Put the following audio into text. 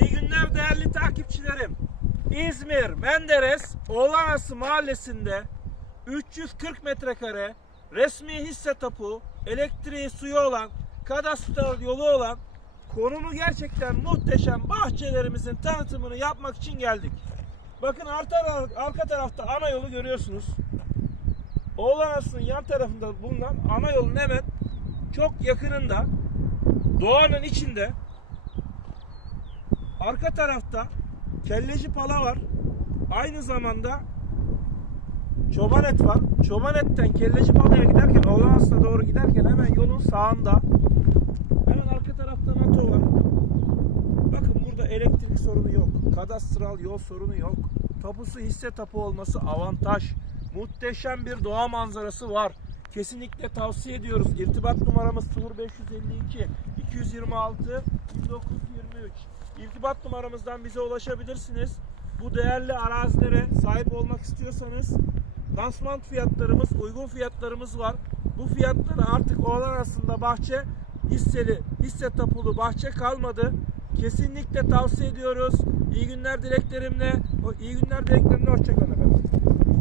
İyi günler değerli takipçilerim. İzmir, Menderes, Oğlanası mahallesinde 340 metrekare resmi hisse tapu, elektriği, suyu olan, kadastral yolu olan, konumu gerçekten muhteşem bahçelerimizin tanıtımını yapmak için geldik. Bakın arka, arka tarafta ana yolu görüyorsunuz. Oğlanası'nın yan tarafında bulunan ana yolun hemen çok yakınında doğanın içinde Arka tarafta kelleci pala var. Aynı zamanda çoban et var. Çoban etten kelleci palaya giderken Oğlanası'na doğru giderken hemen yolun sağında hemen arka tarafta NATO var. Bakın burada elektrik sorunu yok. Kadastral yol sorunu yok. Tapusu hisse tapu olması avantaj. Muhteşem bir doğa manzarası var. Kesinlikle tavsiye ediyoruz. İrtibat numaramız 0552 226 1923. İrtibat numaramızdan bize ulaşabilirsiniz. Bu değerli arazilere sahip olmak istiyorsanız lansman fiyatlarımız, uygun fiyatlarımız var. Bu fiyatları artık oğlan aslında bahçe hisseli, hisse tapulu bahçe kalmadı. Kesinlikle tavsiye ediyoruz. İyi günler dileklerimle, iyi günler dileklerimle hoşçakalın.